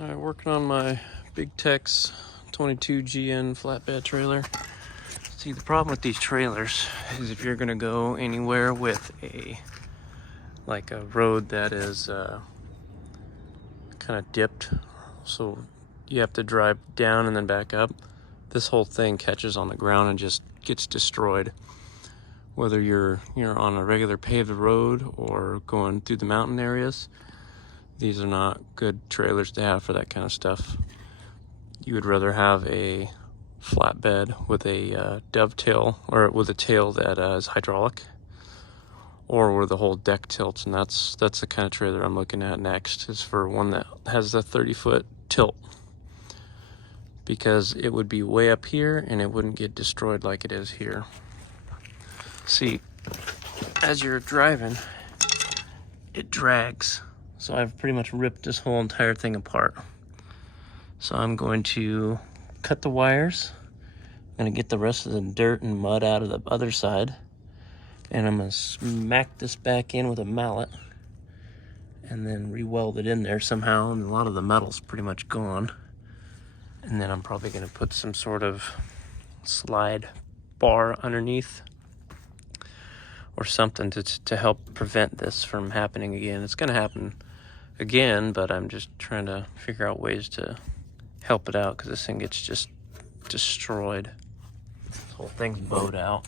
All right, working on my Big Tex 22 GN flatbed trailer. See, the problem with these trailers is if you're gonna go anywhere with a road that is kind of dipped, so you have to drive down and then back up, this whole thing catches on the ground and just gets destroyed. Whether you're on a regular paved road or going through the mountain areas, these are not good trailers to have for that kind of stuff. You would rather have a flatbed with a dovetail, or with a tail that is hydraulic, or where the whole deck tilts, and that's the kind of trailer I'm looking at next, is for one that has a 30-foot tilt, because it would be way up here and it wouldn't get destroyed like it is here. See, as you're driving, it drags. So I've pretty much ripped this whole entire thing apart. So I'm going to cut the wires. I'm gonna get the rest of the dirt and mud out of the other side. And I'm gonna smack this back in with a mallet and then re-weld it in there somehow. And a lot of the metal's pretty much gone. And then I'm probably gonna put some sort of slide bar underneath or something to help prevent this from happening again. It's gonna happen again, but I'm just trying to figure out ways to help it out, because this thing gets just destroyed. This whole thing's bowed out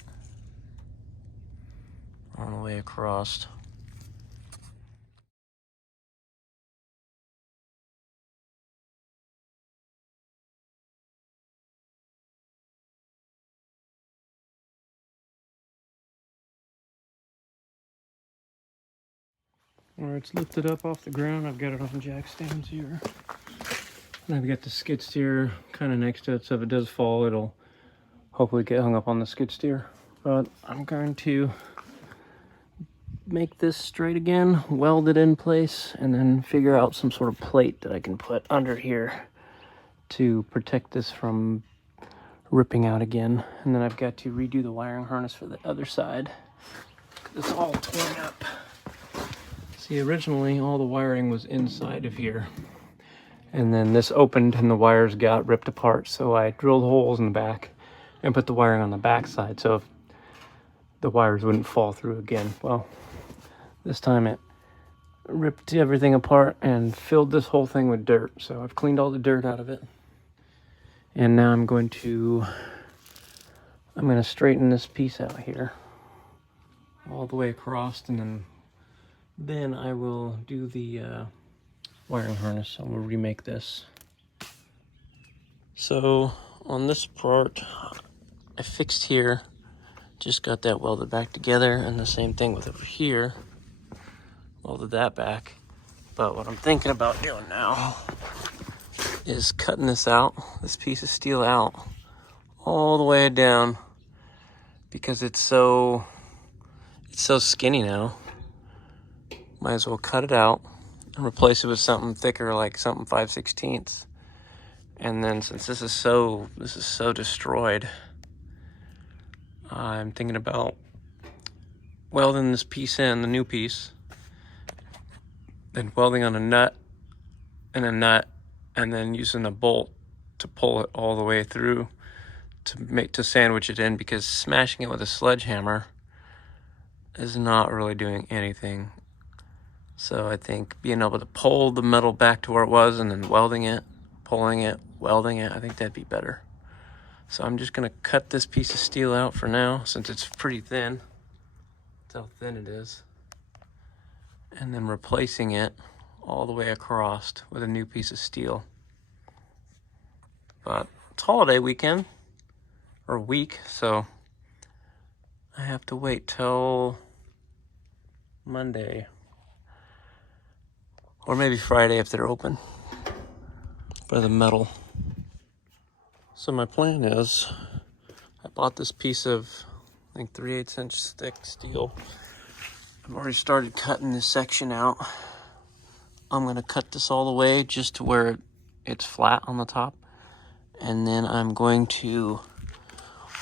on the way across. All right, it's lifted up off the ground. I've got it on jack stands here. And I've got the skid steer kind of next to it, so if it does fall, it'll hopefully get hung up on the skid steer. But I'm going to make this straight again, weld it in place, and then figure out some sort of plate that I can put under here to protect this from ripping out again. And then I've got to redo the wiring harness for the other side, because it's all torn up. See, originally all the wiring was inside of here, and then this opened and the wires got ripped apart, so I drilled holes in the back and put the wiring on the back side so if the wires wouldn't fall through again. Well, this time it ripped everything apart and filled this whole thing with dirt, so I've cleaned all the dirt out of it. And now I'm going to straighten this piece out here all the way across, and then I will do the wiring harness. I will remake this. So on this part, I fixed here, just got that welded back together, and the same thing with over here, welded that back. But what I'm thinking about doing now is cutting this out, this piece of steel out, all the way down, because it's so skinny now. Might as well cut it out and replace it with something thicker, like something 5/16. And then since this is so destroyed, I'm thinking about welding this piece in, the new piece, then welding on a nut, and then using a bolt to pull it all the way through to sandwich it in, because smashing it with a sledgehammer is not really doing anything. So I think being able to pull the metal back to where it was and then welding it, pulling it, welding it, I think that'd be better. So I'm just gonna cut this piece of steel out for now, since it's pretty thin. That's how thin it is. And then replacing it all the way across with a new piece of steel. But it's holiday weekend, or week, so I have to wait till Monday. Or maybe Friday if they're open for the metal. So my plan is, I bought this piece of, I think 3/8 inch thick steel. I've already started cutting this section out. I'm gonna cut this all the way just to where it's flat on the top. And then I'm going to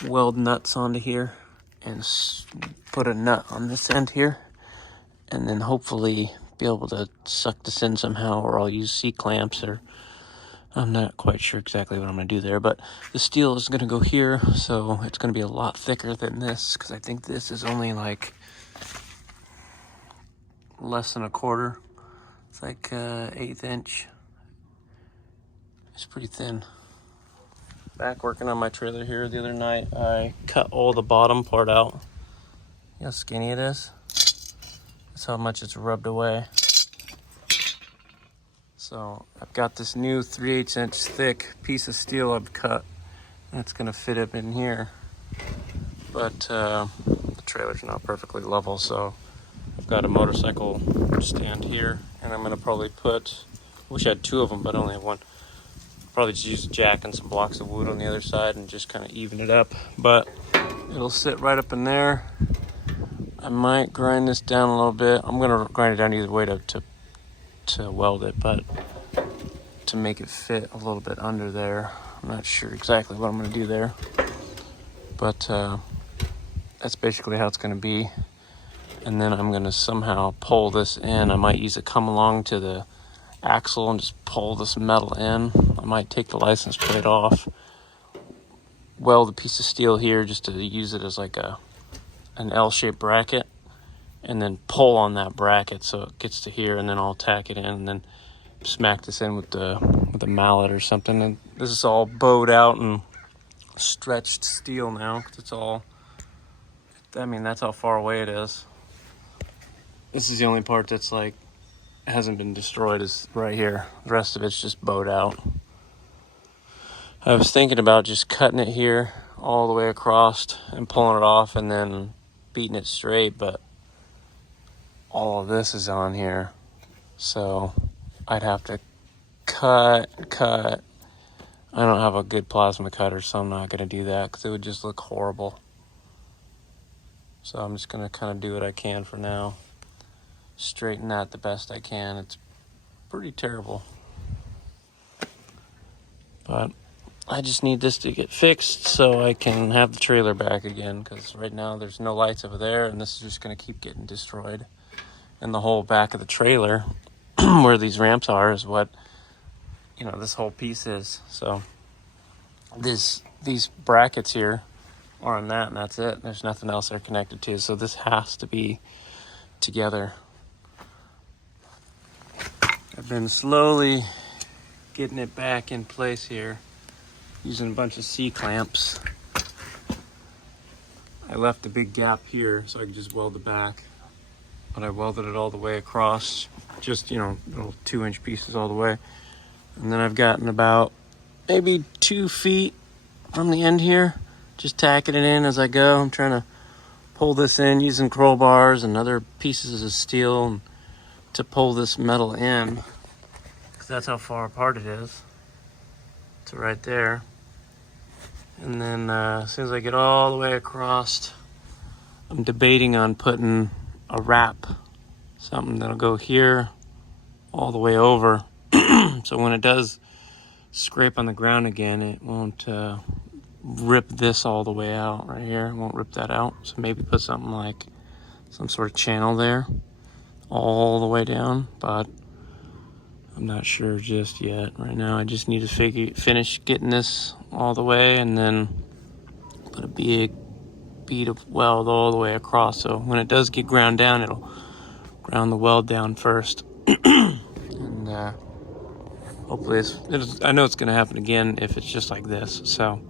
weld nuts onto here and put a nut on this end here. And then hopefully be able to suck this in somehow, or I'll use C-clamps or I'm not quite sure exactly what I'm going to do there, but the steel is going to go here, so it's going to be a lot thicker than this, because I think this is only like less than a quarter. It's like 1/8 inch. It's pretty thin. Back working on my trailer here. The other night I cut all the bottom part out. See how skinny it is? That's how much it's rubbed away. So I've got this new 3/8 inch thick piece of steel I've cut. That's gonna fit up in here. But the trailer's not perfectly level, so I've got a motorcycle stand here, and I'm gonna probably put, I wish I had 2 of them, but I only have 1. Probably just use a jack and some blocks of wood on the other side and just kind of even it up. But it'll sit right up in there. I might grind this down a little bit. I'm gonna grind it down either way to weld it, but to make it fit a little bit under there. I'm not sure exactly what I'm gonna do there, but that's basically how it's gonna be. And then I'm gonna somehow pull this in. I might use it come along to the axle and just pull this metal in. I might take the license plate off, weld a piece of steel here just to use it as like an L-shaped bracket, and then pull on that bracket so it gets to here, and then I'll tack it in and then smack this in with a mallet or something. And this is all bowed out and stretched steel now, 'cause it's all, I mean, that's how far away it is. This is the only part that's like hasn't been destroyed, is right here. The rest of it's just bowed out. I was thinking about just cutting it here all the way across and pulling it off and then beating it straight, but all of this is on here, so I'd have to cut. I don't have a good plasma cutter, so I'm not going to do that because it would just look horrible. So I'm just going to kind of do what I can for now. Straighten that the best I can. It's pretty terrible, but I just need this to get fixed so I can have the trailer back again, because right now there's no lights over there, and this is just going to keep getting destroyed. And the whole back of the trailer where these ramps are is what, you know, this whole piece is. So these brackets here are on that, and that's it. There's nothing else they're connected to, so this has to be together. I've been slowly getting it back in place here using a bunch of C-clamps. I left a big gap here so I could just weld it back, but I welded it all the way across, just, you know, little 2-inch pieces all the way. And then I've gotten about maybe 2 feet from the end here, just tacking it in as I go. I'm trying to pull this in using crowbars and other pieces of steel to pull this metal in, because that's how far apart it is to right there. And then as soon as I get all the way across, I'm debating on putting a wrap, something that'll go here all the way over, so when it does scrape on the ground again, it won't rip this all the way out right here. It won't rip that out. So maybe put something like some sort of channel there all the way down, but I'm not sure just yet. Right now I just need to finish getting this all the way, and then put a big bead of weld all the way across, so when it does get ground down, it'll ground the weld down first. And hopefully I know it's going to happen again if it's just like this, so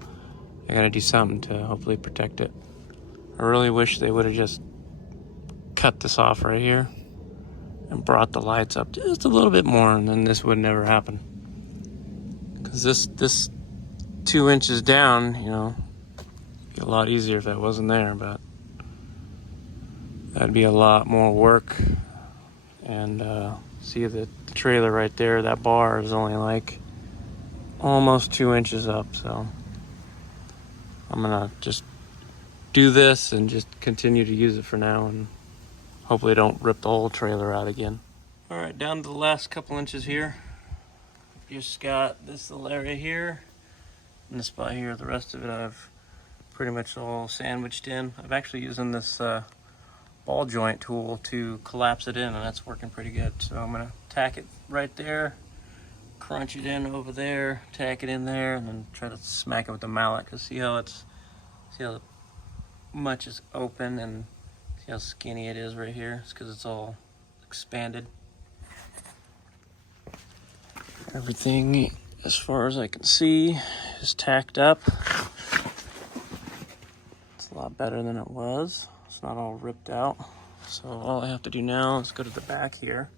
I got to do something to hopefully protect it. I really wish they would have just cut this off right here and brought the lights up just a little bit more, and then this would never happen. Because this 2 inches down, you know, it'd be a lot easier if that wasn't there, but that'd be a lot more work. And see the trailer right there, that bar is only like almost 2 inches up, so I'm gonna just do this and just continue to use it for now, and hopefully don't rip the whole trailer out again. All right, down to the last couple inches here. Just got this little area here and the spot here. The rest of it I've pretty much all sandwiched in. I'm actually using this ball joint tool to collapse it in, and that's working pretty good. So I'm gonna tack it right there, crunch it in over there, tack it in there, and then try to smack it with the mallet. Cause see how much is open and see how skinny it is right here? It's because it's all expanded. Everything, as far as I can see, is tacked up. It's a lot better than it was. It's not all ripped out. So all I have to do now is go to the back here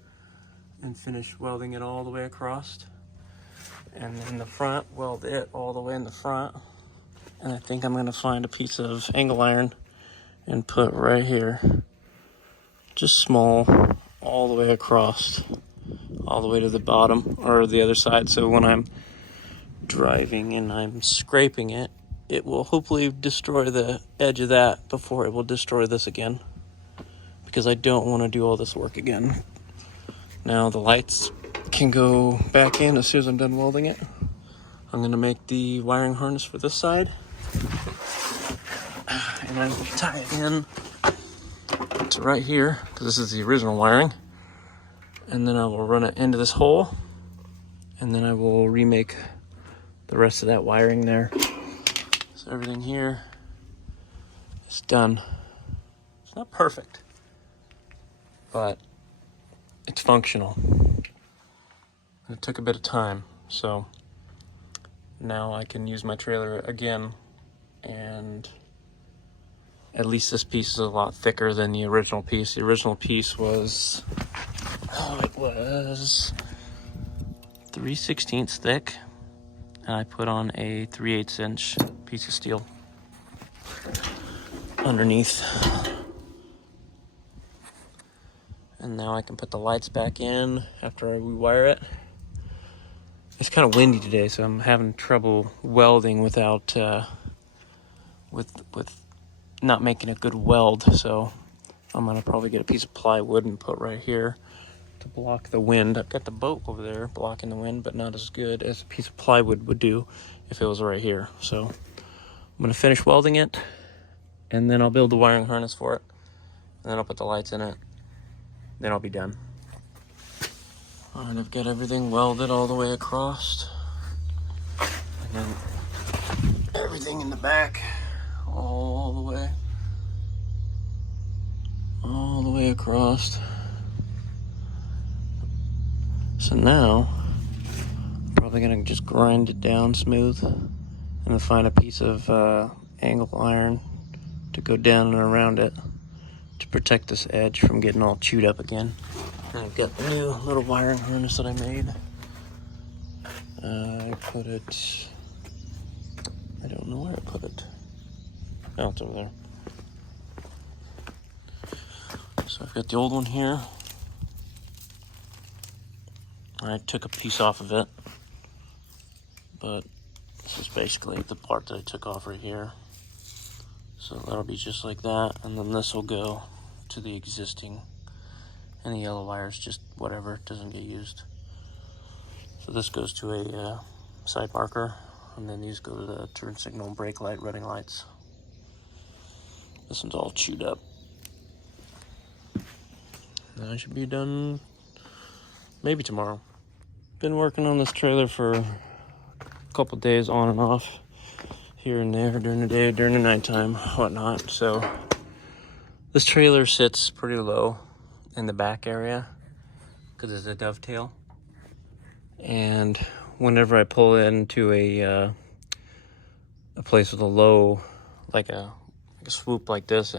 and finish welding it all the way across. And in the front, weld it all the way in the front. And I think I'm gonna find a piece of angle iron and put right here, just small, all the way across, all the way to the bottom or the other side. So when I'm driving and I'm scraping it, it will hopefully destroy the edge of that before it will destroy this again, because I don't want to do all this work again. Now the lights can go back in as soon as I'm done welding it. I'm going to make the wiring harness for this side, and I will tie it in to right here because this is the original wiring, and then I will run it into this hole, and then I will remake the rest of that wiring there. So everything here is done. It's not perfect, but it's functional. It took a bit of time, so now I can use my trailer again, and at least this piece is a lot thicker than the original piece. The original piece was, it was 3/16 thick, and I put on a 3/8 inch piece of steel underneath. And now I can put the lights back in after I rewire it. It's kind of windy today, so I'm having trouble welding without with not making a good weld. So I'm gonna probably get a piece of plywood and put right here to block the wind. I've got the boat over there blocking the wind, but not as good as a piece of plywood would do if it was right here. So I'm gonna finish welding it, and then I'll build the wiring harness for it, and then I'll put the lights in it. Then I'll be done. All right, I've got everything welded all the way across, and then everything in the back all the way across. So now I'm probably gonna just grind it down smooth and then find a piece of angle iron to go down and around it to protect this edge from getting all chewed up again. And I've got the new little wiring harness that I made. I put it, I don't know where I put it. Oh, it's over there. So I've got the old one here. I took a piece off of it, but this is basically the part that I took off right here. So that'll be just like that, and then this will go to the existing, and the yellow wires, just whatever, doesn't get used. So this goes to a side marker, and then these go to the turn signal, brake light, running lights. This one's all chewed up. And I should be done maybe tomorrow. Been working on this trailer for a couple days on and off, here and there, during the day, during the nighttime, whatnot. So this trailer sits pretty low in the back area because it's a dovetail. And whenever I pull into a place with a low, like a swoop like this,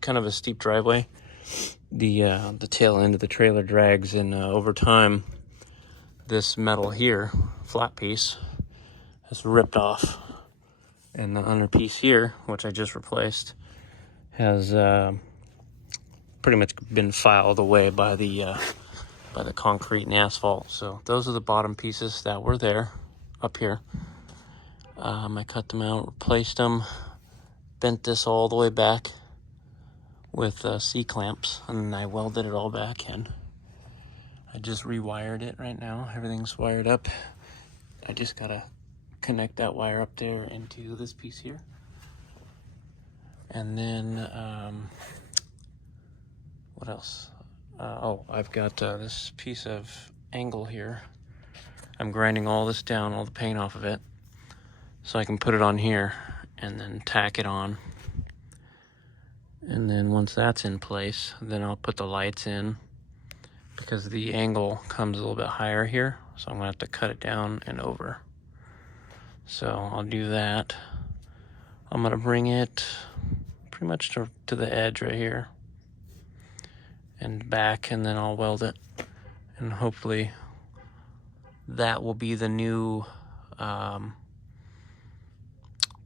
kind of a steep driveway, the tail end of the trailer drags, and over time, this metal here, flat piece, has ripped off, and the under piece here, which I just replaced, has pretty much been filed away by the concrete and asphalt. So those are the bottom pieces that were there up here. I cut them out, replaced them, bent this all the way back with C-clamps, and I welded it all back in. I just rewired it right now. Everything's wired up. I just gotta connect that wire up there into this piece here. And then, what else? I've got this piece of angle here. I'm grinding all this down, all the paint off of it, so I can put it on here and then tack it on. And then once that's in place, then I'll put the lights in, because the angle comes a little bit higher here, so I'm gonna have to cut it down and over. So I'll do that. I'm gonna bring it pretty much to the edge right here and back, and then I'll weld it, and hopefully that will be the new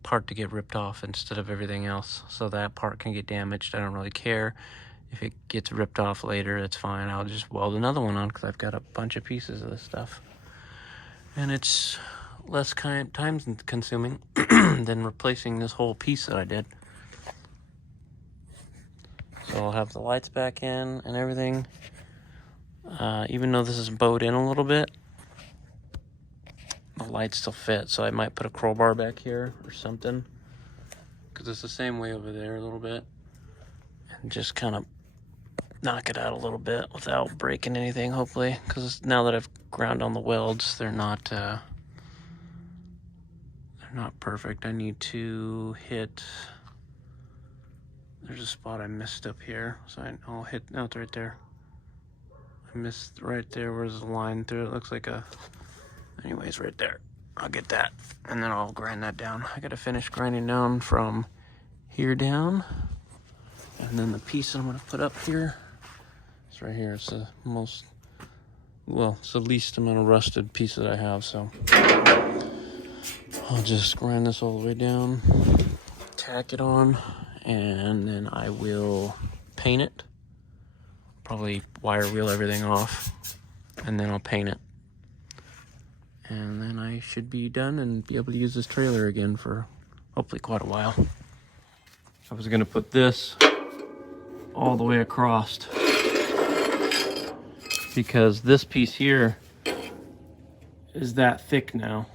part to get ripped off instead of everything else, so that part can get damaged. I don't really care if it gets ripped off later, it's fine. I'll just weld another one on, because I've got a bunch of pieces of this stuff, and it's less time consuming than replacing this whole piece that I did. So I'll have the lights back in and everything. Even though this is bowed in a little bit, the lights still fit, so I might put a crowbar back here or something, because it's the same way over there a little bit, and just kind of knock it out a little bit without breaking anything, hopefully, because now that I've ground on the welds, they're not perfect. I need to hit, there's a spot I missed up here, so I'll hit, no, it's right there. I missed right there where there's a line through it. Looks like a, anyways, right there. I'll get that, and then I'll grind that down. I gotta finish grinding down from here down, and then the piece I'm gonna put up here, it's right here. It's the most, well, it's the least amount of rusted piece that I have, so I'll just grind this all the way down, tack it on, and then I will paint it. Probably wire wheel everything off, and then I'll paint it. And then I should be done and be able to use this trailer again for hopefully quite a while. I was gonna put this all the way across, because this piece here is that thick now.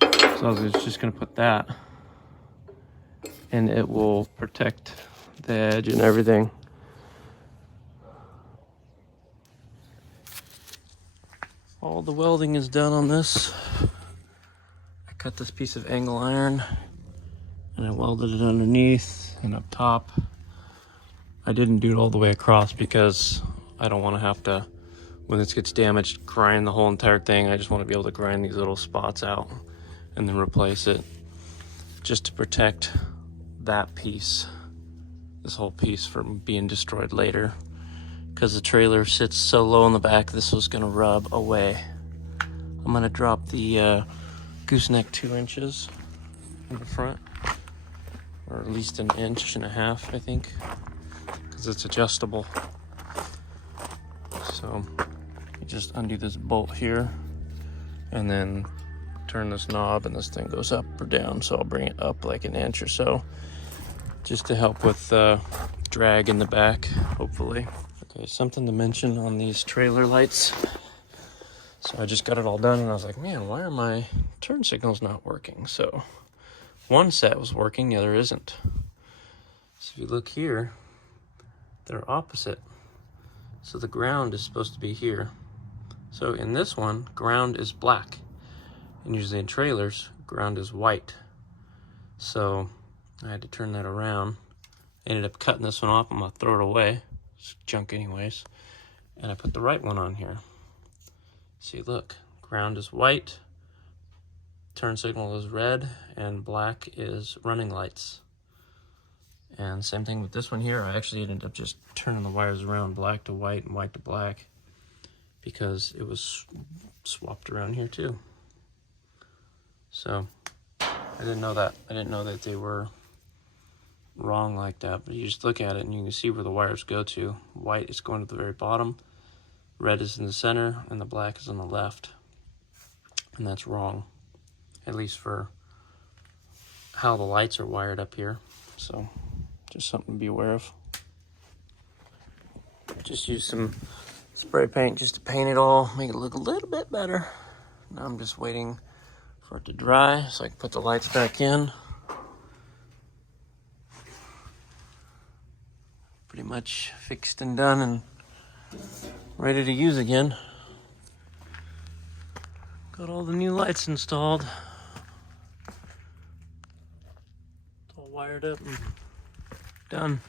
So I was just gonna put that, and it will protect the edge and everything. All the welding is done on this. I cut this piece of angle iron and I welded it underneath and up top. I didn't do it all the way across because I don't want to have to, when this gets damaged, grind the whole entire thing. I just want to be able to grind these little spots out and then replace it, just to protect that piece, this whole piece, from being destroyed later. Because the trailer sits so low in the back, this was gonna rub away. I'm gonna drop the gooseneck 2 inches in the front, or at least 1.5 inches, I think, because it's adjustable. So you just undo this bolt here, and then turn this knob, and this thing goes up or down. So I'll bring it up like 1 inch or so, just to help with drag in the back, hopefully. Okay, something to mention on these trailer lights. So I just got it all done, and I was like, man, why are my turn signals not working? So one set was working, the other isn't. So if you look here, they're opposite. So the ground is supposed to be here. So in this one, ground is black. And usually in trailers, ground is white. So I had to turn that around. Ended up cutting this one off. I'm gonna throw it away. It's junk anyways. And I put the right one on here. See, look, ground is white, turn signal is red, and black is running lights. And same thing with this one here. I actually ended up just turning the wires around, black to white and white to black, because it was swapped around here too. So I didn't know that. I didn't know that they were wrong like that, but you just look at it and you can see where the wires go to. White is going to the very bottom, red is in the center, and the black is on the left. And that's wrong, at least for how the lights are wired up here. So just something to be aware of. Just use some spray paint just to paint it all, make it look a little bit better. Now I'm just waiting for it to dry so I can put the lights back in. Pretty much fixed and done and ready to use again. Got all the new lights installed. It's all wired up and done.